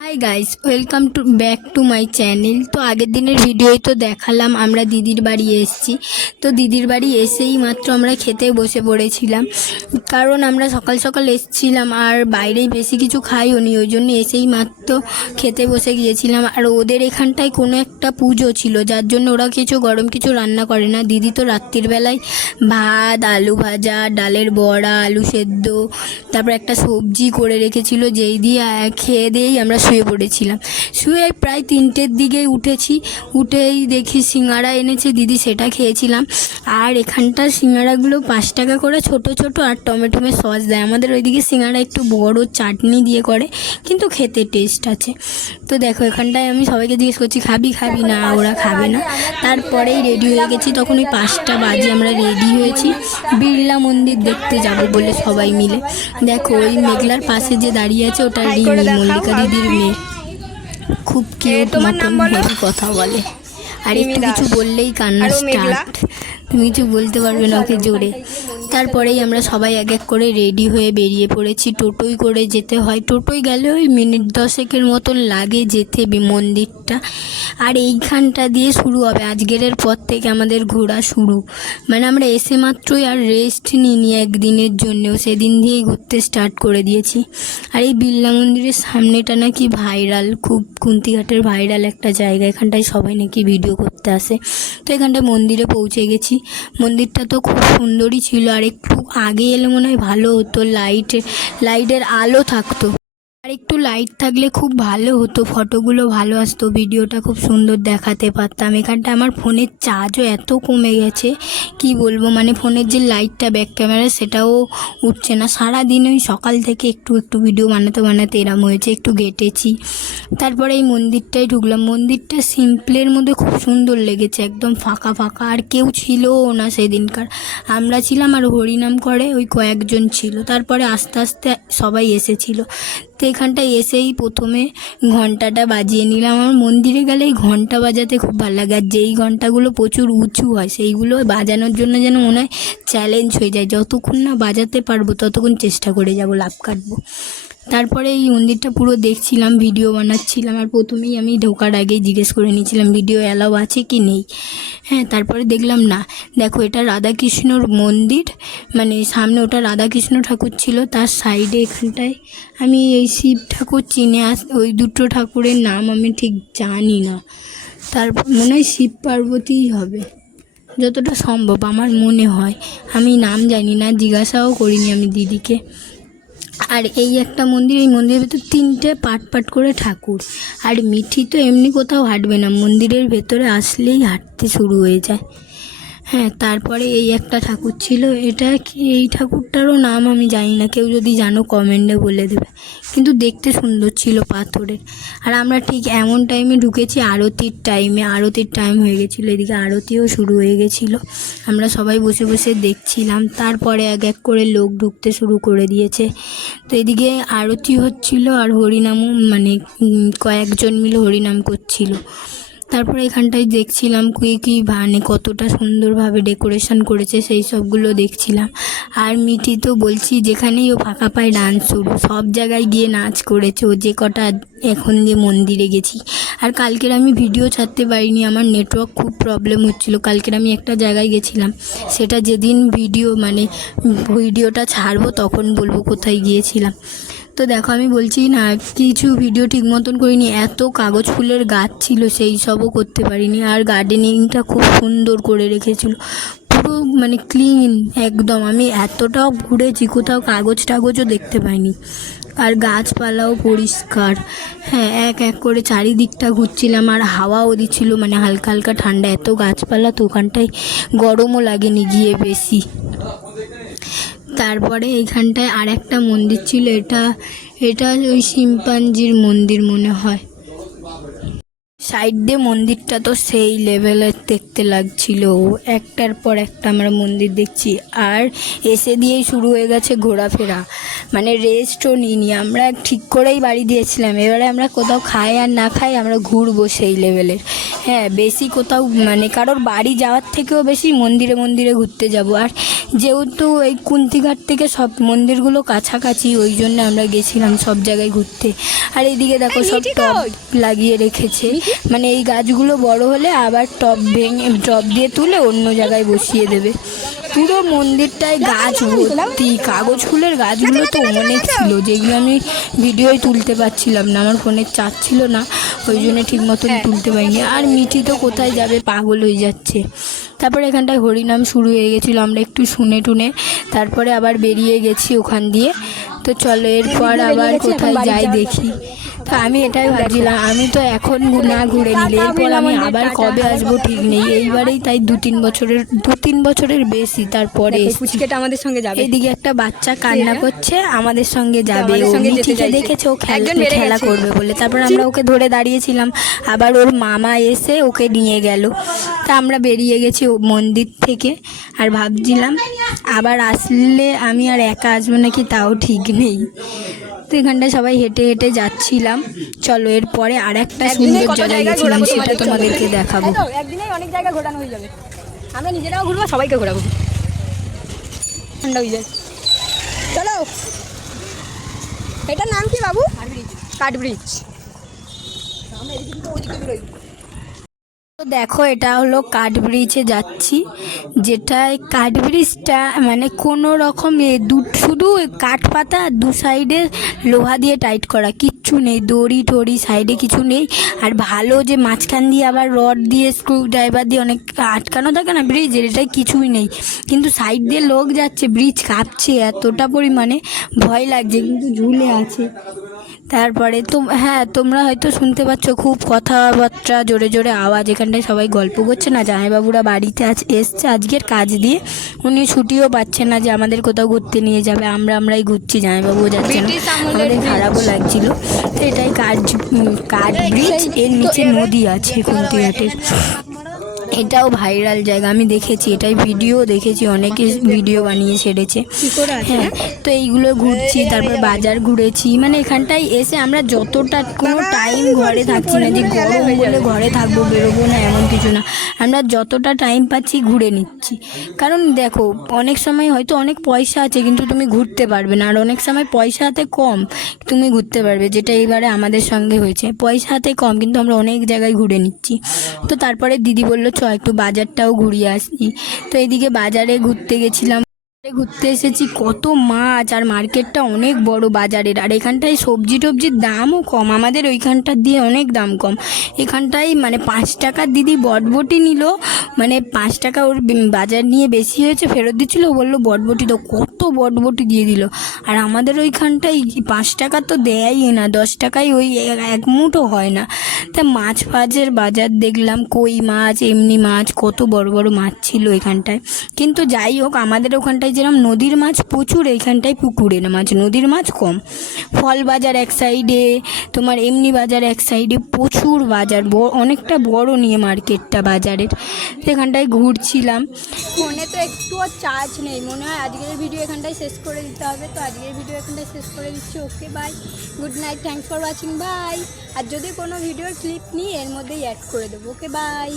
Hi guys welcome to back to my channel. तो आगे दिनेर भिडियोई तो देखालाम आमरा दिदिर बाड़ी एसेছি। तो दिदिर बाड़ी एसेই मात्र আমরা খেতে বসে পড়েছিলাম, কারণ আমরা সকাল সকাল এসেছিলাম আর বাইরেই বেশি কিছু খাইওনি, ওই জন্য এসেই মাত্র খেতে বসে গিয়েছিলাম। আর ওদের এখানটায় কোনো একটা পুজো ছিল, যার জন্য ওরা কিছু গরম কিছু রান্না করে না। দিদি তো রাত্রির বেলায় ভাত, আলু ভাজা, ডালের বড়া, আলু সেদ্ধ, তারপর একটা সবজি করে রেখেছিল, যেই দিয়ে খেয়ে দিয়েই আমরা শুয়ে পড়েছিলাম। শুয়ে প্রায় 3টের দিকে উঠেছি, উঠেই দেখি সিঙ্গাড়া এনেছে দিদি, সেটা খেয়েছিলাম। আর এখানটার সিঙ্গাড়াগুলো 5 টাকা করে ছোট ছোট, আর টমেটোমে সস দেয়। আমাদের ওইদিকে সিঙ্গাড়া একটু বড় চাটনি দিয়ে করে, কিন্তু খেতে টেস্ট আছে। তো দেখো এখানটায় আমি সবাইকে জিজ্ঞেস করছি খাবি খাবি না, ওরা খাবে না। তারপরেই রেডি হয়ে গেছি, তখন ওই 5টা বাজে আমরা রেডি হয়েছি বিড়লা মন্দির দেখতে যাব বলে সবাই মিলে। দেখো ওই মেঘলার পাশে যে দাঁড়িয়ে আছে ওটা রিমি, মল্লিকা দিদির মেয়ে, খুব কিউট মতন হেভি কথা বলে, আর একটু কিছু বললেই কান্না স্টার্ট। তুমি কিছু বলতে পারবে না ওকে জোরে। তারপরেই আমরা সবাই এক এক করে রেডি হয়ে বেরিয়ে পড়েছি। টোটোই করে যেতে হয়, টোটোই গেলে ওই মিনিট 10 মতন লাগে যেতে মন্দিরটা। আর এইখানটা দিয়ে শুরু হবে আজকের পর থেকে আমাদের ঘোরা শুরু। মানে আমরা এসে মাত্রই আর রেস্ট নিইনি একদিনের জন্যেও, সেদিন দিয়েই ঘুরতে স্টার্ট করে দিয়েছি। আর এই বিড়লা মন্দিরের সামনেটা নাকি ভাইরাল, খুব কুন্তিঘাটের ভাইরাল একটা জায়গা, এখানটায় সবাই নাকি ভিডিও করতে আসে। তো এখানটায় মন্দিরে পৌঁছে গেছি। মন্দিরটা তো খুব সুন্দরই ছিল, আর একটু আগে এলে মনে হয় ভালো হতো, লাইটের আলো থাকতো, আর একটু লাইট থাকলে খুব ভালো হতো, ফটোগুলো ভালো আসতো, ভিডিওটা খুব সুন্দর দেখাতে পারতাম। এখানটা আমার ফোনের চার্জও এত কমে গেছে কি বলবো, মানে ফোনের যে লাইটটা ব্যাক ক্যামেরা সেটাও উঠছে না। সারাদিন ওই সকাল থেকে একটু একটু ভিডিও বানাতে এরম হয়েছে, একটু ঘেটেছি। তারপরে এই মন্দিরটায় ঢুকলাম। মন্দিরটা সিম্পলের মধ্যে খুব সুন্দর লেগেছে, একদম ফাঁকা ফাঁকা, আর কেউ ছিলও না সেদিনকার। আমরা ছিলাম আর হরিনাম করে ওই কয়েকজন ছিল, তারপরে আস্তে আস্তে সবাই এসেছিল। তো এখানটায় এসেই প্রথমে ঘন্টাটা বাজিয়ে নিলাম। আমার মন্দিরে গেলে এই ঘন্টা বাজাতে খুব ভালো লাগে, আর যেই ঘন্টাগুলো প্রচুর উঁচু হয় সেইগুলো বাজানোর জন্য যেন মনে হয় চ্যালেঞ্জ হয়ে যায়, যতক্ষণ না বাজাতে পারবো ততক্ষণ চেষ্টা করে যাব, লাভ কাটবো। তারপরে এই মন্দিরটা পুরো দেখছিলাম, ভিডিও বানাচ্ছিলাম। আর প্রথমেই আমি ঢোকার আগেই জিজ্ঞেস করে নিয়েছিলাম ভিডিও অ্যালাউ আছে কি নেই। হ্যাঁ, তারপরে দেখলাম না, দেখো এটা রাধাকৃষ্ণর মন্দির, মানে সামনে ওটা রাধাকৃষ্ণ ঠাকুর ছিল, তার সাইডে এখানটায় আমি এই শিব ঠাকুর চিনে ওই দুটো ঠাকুরের নাম আমি ঠিক জানি না, তারপর মনে হয় শিব পার্বতীই হবে যতটা সম্ভব আমার মনে হয়, আমি নাম জানি না, জিজ্ঞাসাও করিনি আমি দিদিকে। আর এই একটা মন্দির, এই মন্দিরের ভেতর 3টে পাট করে ঠাকুর। আর মিঠি তো এমনি কোথাও হাঁটবে না, মন্দিরের ভেতরে আসলেই হাঁটতে শুরু হয়ে যায়। হ্যাঁ, তারপরে এই একটা ঠাকুর ছিল, এটা কি, এই ঠাকুরটারও নাম আমি জানি না, কেউ যদি জানো কমেন্টে বলে দেবে, কিন্তু দেখতে সুন্দর ছিল পাথরের। আর আমরা ঠিক এমন টাইমে ঢুকেছি আরতির টাইম হয়ে গেছিলো, এদিকে আরতিও শুরু হয়ে গেছিলো। আমরা সবাই বসে বসে দেখছিলাম। তারপরে এক এক করে লোক ঢুকতে শুরু করে দিয়েছে। তো এদিকে আরতি হচ্ছিল আর হরিনামও, মানে কয়েকজন মিলে হরিনাম করছিল। তারপরে এখানটায় দেখছিলাম কি মানে কতটা সুন্দরভাবে ডেকোরেশন করেছে সেই সবগুলো দেখছিলাম। আর মিঠি তো বলছি যেখানেই ও ফাঁকা পায় ডান্স শুরু, সব জায়গায় গিয়ে নাচ করেছে ও, যে কটা এখন দিয়ে মন্দিরে গেছি। আর কালকের আমি ভিডিও ছাড়তে পারিনি, আমার নেটওয়ার্ক খুব প্রবলেম হচ্ছিলো। কালকের আমি একটা জায়গায় গেছিলাম, সেটা যেদিন ভিডিওটা ছাড়বো তখন বলবো কোথায় গিয়েছিলাম। তো দেখো আমি বলছি না, কিছু ভিডিও ঠিক মতন করিনি, এত কাগজ ফুলের গাছ ছিল সেই সবও করতে পারিনি। আর গার্ডেনিংটা খুব সুন্দর করে রেখেছিল, পুরো মানে ক্লিন একদম। আমি এতটাও ঘুরেছি, কোথাও কাগজও দেখতে পাইনি, আর গাছপালাও পরিষ্কার। হ্যাঁ, এক এক করে চারিদিকটা ঘুরছিলাম, আর হাওয়াও দিচ্ছিল, মানে হালকা হালকা ঠান্ডা, এত গাছপালা তো ওখানটায় গরমও লাগেনি গিয়ে বেশি। তারপরে এইখানটায় আর একটা মন্দির ছিল, এটা ওই শিম্পাঞ্জির মন্দির মনে হয়, সাইড দিয়ে মন্দিরটা তো সেই লেভেলের দেখতে লাগছিল, একটার পর একটা আমরা মন্দির দেখছি। আর এসে দিয়েই শুরু হয়ে গেছে ঘোরাফেরা, মানে রেস্টও নিইনি আমরা, ঠিক করেই বাড়ি দিয়েছিলাম। এবারে আমরা কোথাও খাই আর না খাই আমরা ঘুরবো সেই লেভেলের। হ্যাঁ, বেশি কোথাও মানে কারোর বাড়ি যাওয়ার থেকেও বেশি মন্দিরে মন্দিরে ঘুরতে যাব। আর যেহেতু এই কুন্তিঘাট থেকে সব মন্দিরগুলো কাছাকাছি, ওই জন্য আমরা গেছিলাম সব জায়গায় ঘুরতে। আর এইদিকে দেখো সব টব লাগিয়ে রেখেছে, মানে এই গাছগুলো বড় হলে আবার টব দিয়ে তুলে অন্য জায়গায় বসিয়ে দেবে। পুরো মন্দিরটায় গাছ ভর্তি, কাগজ ফুলের গাছগুলো তো অনেক ছিল, যেগুলো আমি ভিডিওয় তুলতে পারছিলাম না, আমার ফোনের চার্জ ছিল না, ওই জন্য ঠিক মতন তুলতে পারিনি। আর মিঠি তো কোথায় যাবে, পাগল হয়ে যাচ্ছে। তারপরে এখানটায় হরিনাম শুরু হয়ে গেছিলো, আমরা একটু শুনে টুনে তারপরে আবার বেরিয়ে গেছি ওখান দিয়ে। তো চলো এরপর আবার কোথায় যাই দেখি। তো আমি এটাই ভাবছিলাম, আমি তো এখন না ঘুরে নিলে এরপর আমি আবার কবে আসবো ঠিক নেই। এইবারেই তাই 2-3 বছরের বেশি তারপরে পুচকেটা আমাদের সঙ্গে যাবে। এদিকে একটা বাচ্চা কান্না করছে, আমাদের সঙ্গে যাবে, ও মিঠিকে দেখেছে ও খেলা করবে বলে। তারপর আমরা ওকে ধরে দাঁড়িয়েছিলাম, আবার ওর মামা এসে ওকে নিয়ে গেল। তা আমরা বেরিয়ে গেছি মন্দির থেকে। আর ভাবছিলাম আবার আসলে আমি আর একা আসবো নাকি তাও ঠিক নেই। তো এখানটায় সবাই হেঁটে হেঁটে যাচ্ছিলাম। চলো এরপরে আর একটা সুন্দর জায়গায় গেছিলাম, সেটা তোমাদেরকে দেখাবো। একদিনেই অনেক জায়গা ঘোরানো হয়ে যাবে, আমরা নিজেরাও ঘুরবো, সবাইকে ঘোরাবো, ঠান্ডা হয়ে যায়। চলো, এটার নাম কি বাবু? কাঠব্রিজ। তো দেখো এটা হলো কাঠব্রিজে যাচ্ছি, যেটায় কাঠব্রিজটা মানে কোনো রকম শুধু কাঠ পাতা, দু সাইডে লোহা দিয়ে টাইট করা, কিচ্ছু নেই, দড়ি টড়ি সাইডে কিছু নেই। আর ভালো যে মাঝখান দিয়ে আবার রড দিয়ে স্ক্রু ড্রাইভার দিয়ে অনেক আটকানো থাকে না ব্রিজের, এটাই কিছুই নেই। কিন্তু সাইড দিয়ে লোক যাচ্ছে, ব্রিজ কাঁপছে এতটা পরিমাণে, ভয় লাগছে, কিন্তু ঝুলে আছে। তারপরে তো হ্যাঁ, তোমরা হয়তো শুনতে পাচ্ছ খুব কথাবার্তা, জোরে জোরে আওয়াজ। এখানটায় সবাই গল্প করছে না, জামাইবাবুরা বাড়িতে এসছে আজকের কাজ দিয়ে, উনি ছুটিও পাচ্ছেন না যে আমাদের কোথাও ঘুরতে নিয়ে যাবে। আমরাই ঘুরছি, জামাইবাবুও যাচ্ছে না, আমাদের খারাপও লাগছিল। তো এটাই কাঠ ব্রিজ, এর নিচে নদী আছে কুন্তিঘাটের। এটাও ভাইরাল জায়গা, আমি দেখেছি, এটাই ভিডিও দেখেছি, অনেকে ভিডিও বানিয়ে ছেড়েছে। হ্যাঁ, তো এইগুলো ঘুরছি, তারপর বাজার ঘুরেছি। মানে এখানটায় এসে আমরা যতটা কোনো টাইম ঘরে থাকছি না যে গরম বলে ঘরে থাকবো বেরোবো না, এমন কিছু না, আমরা যতটা টাইম পাচ্ছি ঘুরে নিচ্ছি। কারণ দেখো অনেক সময় হয়তো অনেক পয়সা আছে কিন্তু তুমি ঘুরতে পারবে না, আর অনেক সময় পয়সা হাতে কম তুমি ঘুরতে পারবে, যেটা এবারে আমাদের সঙ্গে হয়েছে। পয়সা হাতে কম কিন্তু আমরা অনেক জায়গায় ঘুরে নিচ্ছি। তো তারপরে দিদি বললো চ একটু বাজারটাও ঘুরিয়ে আসি। তো এইদিকে বাজারে ঘুরতে গেছিলাম, ঘুরতে এসেছি। কত মাছ, আর মার্কেটটা অনেক বড় বাজারের। আর এখানটায় সবজি টবজির দামও কম, আমাদের ওইখানটার দিয়ে অনেক দাম কম। এখানটায় মানে 5 টাকার দিদি বটবটি নিল, মানে 5 টাকা ওর বাজার নিয়ে বেশি হয়েছে, ফেরত দিচ্ছিলো, বললো বটবটি তো, কত বটবটি দিয়ে দিল। আর আমাদের ওইখানটায় 5 টাকা তো দেয়ই না, 10 টাকায় ওই এক মুঠো হয় না। তা মাছ ফাছের বাজার দেখলাম, কই মাছ, এমনি মাছ, কত বড় বড় মাছ ছিল এখানটায়। কিন্তু যাই হোক, আমাদের ওখানটায় যেরকম নদীর মাছ প্রচুর, এইখানটায় পুকুরের মাছ, নদীর মাছ কম। ফল বাজার এক সাইডে, তোমার এমনি বাজার এক সাইডে, প্রচুর বাজার, অনেকটা বড় নিয়ে মার্কেটটা বাজারের। এখানটায় ঘুরছিলাম। ফোনে তো একটুও চার্জ নেই, মনে হয় আজকের ভিডিও এখানটায় শেষ করে দিতে হবে। তো আজকের ভিডিও এখানটায় শেষ করে দিচ্ছি। Okay bye, good night, thanks for watching, bye. আর যদি কোনো ভিডিওর ক্লিপ নিই এর মধ্যেই অ্যাড করে দেবো। Okay bye.